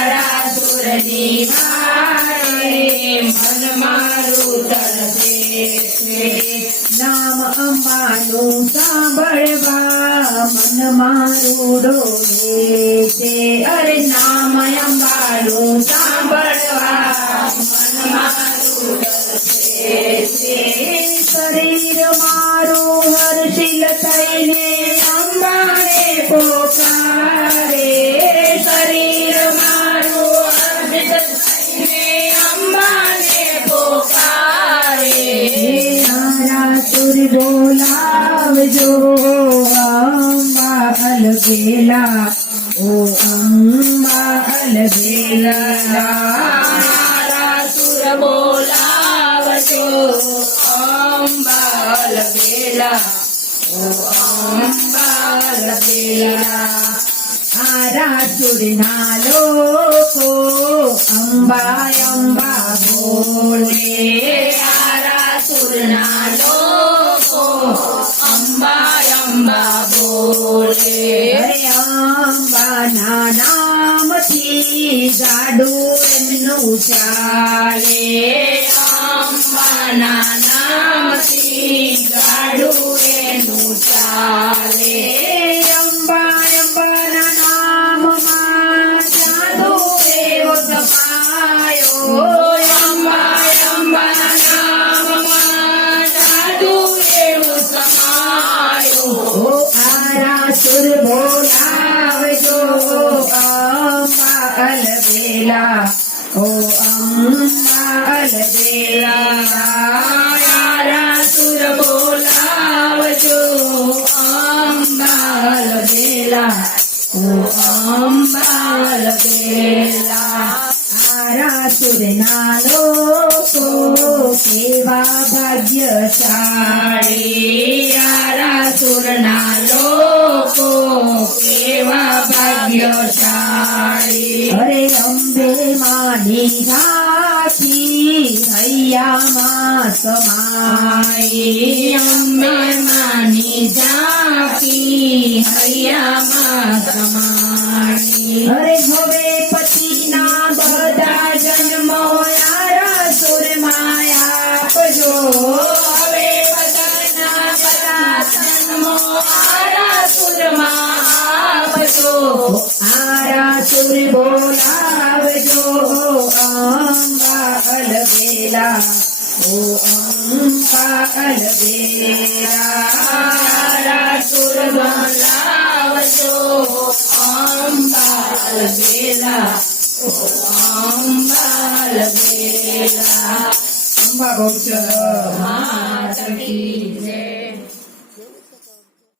આરાસુરની મારે મન મારું તરસે છે. નામ અંબાનું સાંભળવા મન મારું ડોલે છે. અરે નામ અંબાનું સાંભળવા મન મારું ડોલે છે. શરીર મારું હર્ષિલ થઈને અંબાને પોકારે. શરીર મારું હર્ષિલ થઈને અંબાને પોકારે. આરાસુર બોલાવજો અંબા અલબેલા, ઓ અંબા અલબેલા. આરાસુર બોલાવજો અંબા અલબેલા, ઓ અંબા અલબેલા. આરાસુરના લોકો અંબા અંબા બોલે. આરાસુરના લોકો અંબા અંબા બોલે. અરે અંબાના નામથી ગાડું એમનું ચાલે. અંબાના નામથી ગાડું એનું ચાલે. અંબાના નામમાં જાદુ એવો સમાયો. અંબાના નામમાં જાદુ એવો સમાયો. આરાસુર બોલાવજો અંબા અલબેલા, ઓ અંબા અલબેલા. આરાસુર બોલાવજો અંબા અલબેલા, ઓ અંબા અલબેલા. આરાસુરના લોકો કેવા ભાગ્યશાળી. આરાસુરના લોકો કેવા ભાગ્યશાળી. અરે અંબે માની રાખી હૈયામાં સમાઈ. અંબે માની ઝાંખી હૈયામાં સમાઈ. અરે હવે પતિના બધા જન્મો આરાસુરમાં આપજો. હવે બધાના બધા જન્મો આરાસુરમાં આપજો. આરાસુર બોલાવજો અંબા અલબેલા, ઓ અંબા અલબેલા. આરાસુર બોલાવજો અંબા અલબેલા, ઓ અંબા અલબેલા. અંબા ગૌચર માત